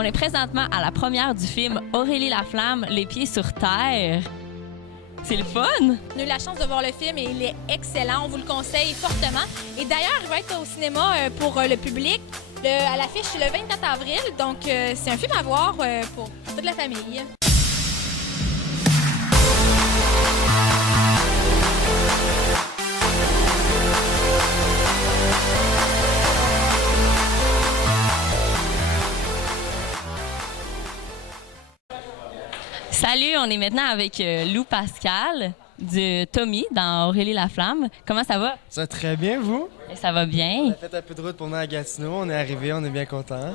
On est présentement à la première du film Aurélie Laflamme, Les pieds sur terre. C'est le fun! On a eu la chance de voir le film et il est excellent. On vous le conseille fortement. Et d'ailleurs, il va être au cinéma pour le public. À l'affiche, c'est le 24 avril. Donc, c'est un film à voir pour toute la famille. Salut, on est maintenant avec Lou Pascal de Tommy dans Aurélie Laflamme. Comment ça va? Ça va très bien, vous? Et ça va bien. On a fait un peu de route pour venir à Gatineau. On est arrivé, on est bien content.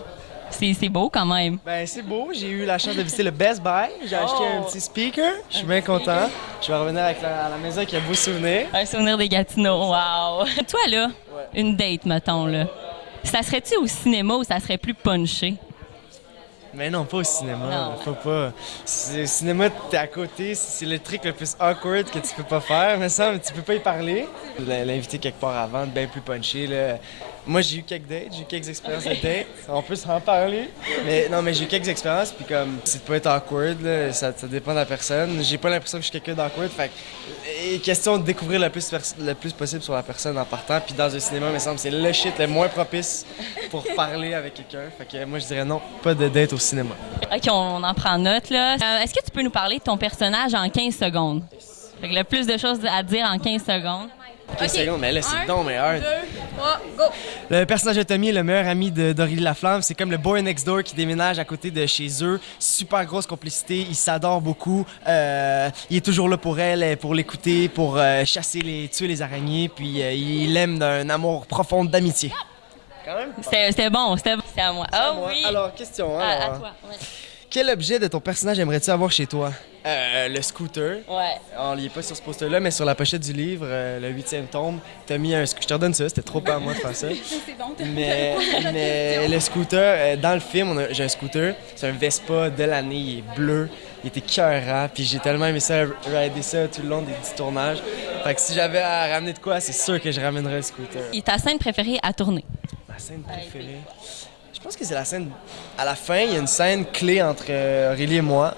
C'est beau quand même. Ben c'est beau. J'ai eu la chance de visiter le Best Buy. J'ai acheté un petit speaker. Je suis bien content. Je vais revenir à la maison avec un beau souvenir. Un souvenir des Gatineaux, wow! Toi là, une date, mettons là. Ça serait-tu au cinéma ou ça serait plus punché? Mais non, pas au cinéma. Non. Faut pas. Au cinéma, t'es à côté. C'est le truc le plus awkward que tu peux pas faire. Mais ça, tu peux pas y parler. L'inviter quelque part avant, bien plus punché. Là. Moi, j'ai eu quelques dates, j'ai eu quelques expériences de dates. On peut s'en parler. Mais non, mais j'ai eu quelques expériences. Puis comme, c'est de pas être awkward. Là, ça dépend de la personne. J'ai pas l'impression que je suis quelqu'un d'awkward. Fait que, question de découvrir le plus possible sur la personne en partant. Puis dans un cinéma, il me semble, c'est le shit le moins propice pour parler avec quelqu'un. Fait que moi, je dirais non, pas de date au cinéma. OK, on en prend note là. Est-ce que tu peux nous parler de ton personnage en 15 secondes? Fait que le plus de choses à dire en 15 secondes. 15 secondes, mais là, c'est donc meilleur. 2, 3, go! Le personnage de Tommy est le meilleur ami d'Aurélie Laflamme. C'est comme le boy next door qui déménage à côté de chez eux. Super grosse complicité. Il s'adore beaucoup. Il est toujours là pour elle, pour l'écouter, pour tuer les araignées. Puis il l'aime d'un amour profond d'amitié. Quand même? C'était bon, c'était à moi. Ah Moi. oui! Alors, question. À Alors, toi. Ouais. quel objet de ton personnage aimerais-tu avoir chez toi? Le scooter. Ouais. On n'y est pas sur ce poster-là, mais sur la pochette du livre, le 8e tome, t'as mis un scooter. Je te redonne ça, c'était trop pas à moi de faire ça. C'est bon. Mais le scooter, dans le film, j'ai un scooter. C'est un Vespa de l'année, il est bleu. Il était écœurant, puis j'ai tellement aimé ça, rider ça tout le long des petits tournages. Fait que si j'avais à ramener de quoi, c'est sûr que je ramènerais le scooter. Et ta scène préférée à tourner? Ma scène préférée? Je pense que c'est la scène... À la fin, il y a une scène clé entre Aurélie et moi.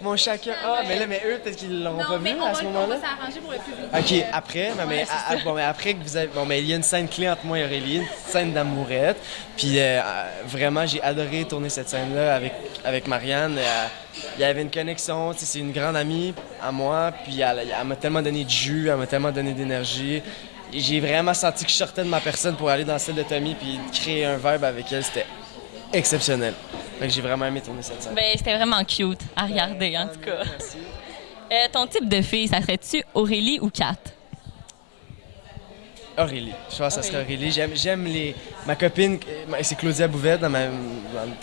Mon chacun. Ah, mais eux, peut-être qu'ils l'ont pas vu à ce moment-là. On va s'arranger pour le public. OK, après, mais après que vous avez... Bon, mais il y a une scène clé entre moi et Aurélie, une scène d'amourette. Puis vraiment, j'ai adoré tourner cette scène-là avec Marianne. Il y avait une connexion, tu sais, c'est une grande amie à moi. Puis elle m'a tellement donné de jus, elle m'a tellement donné d'énergie. J'ai vraiment senti que je sortais de ma personne pour aller dans celle de Tommy puis créer un vibe avec elle. C'était exceptionnel. Fait que j'ai vraiment aimé tourner cette scène. Ben, c'était vraiment cute à regarder, en tout cas. Merci. Ton type de fille, ça serait-tu Aurélie ou Kat? Aurélie. Je pense que ça serait Aurélie. J'aime ma copine, c'est Claudia Bouvette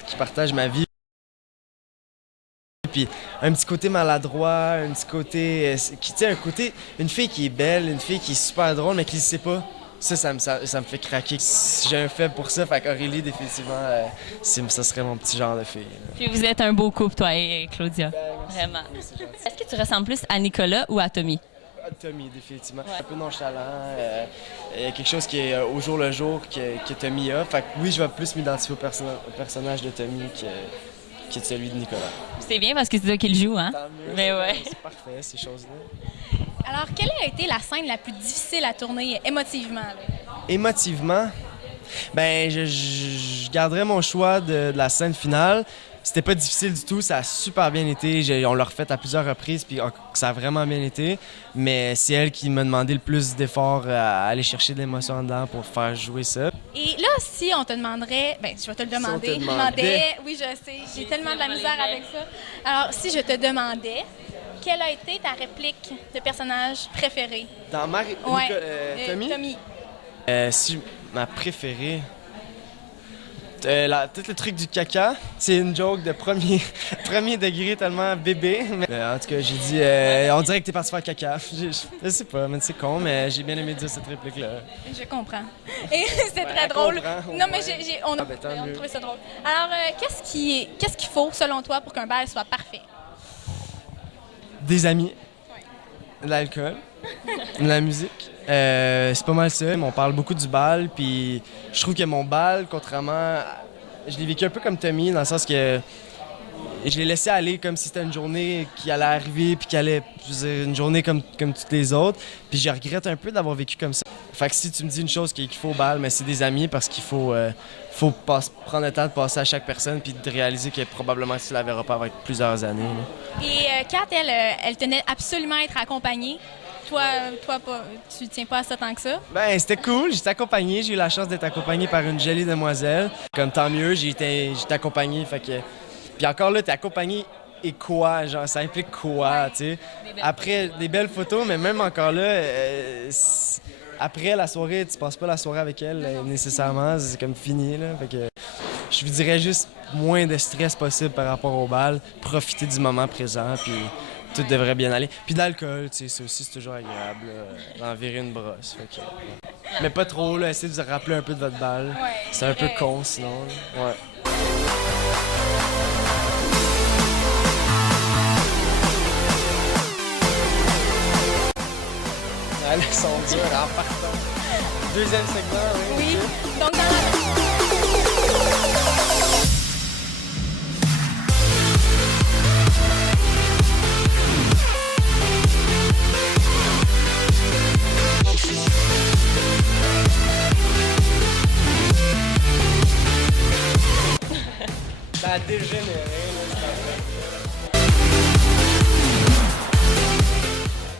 qui partage ma vie. Puis un petit côté maladroit, un petit côté... tu sais, une fille qui est belle, une fille qui est super drôle, mais qui ne sait pas. Ça me fait craquer. J'ai un faible pour ça, fait qu'Aurélie, définitivement, ça serait mon petit genre de fille. Puis vous êtes un beau couple, toi et Claudia. Merci. Vraiment. Oui, c'est gentil. Est-ce que tu ressembles plus à Nicolas ou à Tommy? Tommy, définitivement. Ouais. Un peu nonchalant, quelque chose qui est au jour le jour que Tommy a. Fait que oui, je vais plus m'identifier au personnage de Tommy que de celui de Nicolas. C'est bien parce que c'est toi qui le joue, hein? Tant mieux, Mais ouais. C'est parfait, ces choses-là. Alors, quelle a été la scène la plus difficile à tourner émotivement? Là? Émotivement, ben je garderais mon choix de la scène finale. C'était pas difficile du tout, ça a super bien été. On l'a refait à plusieurs reprises, puis ça a vraiment bien été. Mais c'est elle qui m'a demandé le plus d'efforts à aller chercher de l'émotion en dedans pour faire jouer ça. Et là, si on te demanderait... Ben, je vais te le demander. Si on te demandait. Oui, je sais. J'ai tellement de la misère avec ça. Alors, si je te demandais, quelle a été ta réplique de personnage préférée? Dans ma Tommy? Tommy. Si ma préférée... Tout le truc du caca, c'est une joke de premier, premier degré tellement bébé. Mais, en tout cas, j'ai dit, on dirait que t'es parti faire caca. Je sais pas, mais c'est con, mais j'ai bien aimé dire cette réplique-là. Je comprends. Et c'est très elle drôle. comprend, au Non, mais moins. on a Ben, tant mieux. trouvé ça drôle. Alors, qu'est-ce qu'il faut, selon toi, pour qu'un bal soit parfait? Des amis, de l'alcool, de la musique. C'est pas mal ça. On parle beaucoup du bal, puis je trouve que mon bal, contrairement je l'ai vécu un peu comme Tommy, dans le sens que je l'ai laissé aller comme si c'était une journée qui allait arriver, puis qui allait, je veux dire, une journée comme toutes les autres. Puis je regrette un peu d'avoir vécu comme ça. Fait que si tu me dis une chose qu'il faut au bal, mais c'est des amis, parce qu'il faut prendre le temps de passer à chaque personne, puis de réaliser que probablement tu la verras pas avec plusieurs années. Là. Et Kat, elle tenait absolument à être accompagnée. Toi, pas, tu tiens pas à ça tant que ça? Ben, c'était cool. J'étais accompagné. J'ai eu la chance d'être accompagné par une jolie demoiselle. Comme tant mieux, j'étais accompagné. Fait que... Puis encore là, t'es accompagné et quoi? Genre, ça implique quoi, tu sais? Après, des belles photos, mais même encore là, après la soirée, tu passes pas la soirée avec elle nécessairement. C'est comme fini, là. Fait que je vous dirais juste moins de stress possible par rapport au bal. Profiter du moment présent, puis tout devrait bien aller. Puis de l'alcool, tu sais, ça aussi, c'est toujours agréable, d'en virer une brosse. Fait que, ouais. Mais pas trop, là. Essayez de vous rappeler un peu de votre bal. Ouais, c'est un peu con, sinon. Là. Ouais. Ah, le son dur en partant. Deuxième segment, oui. Oui. Donc, dans la... Ça a dégénéré.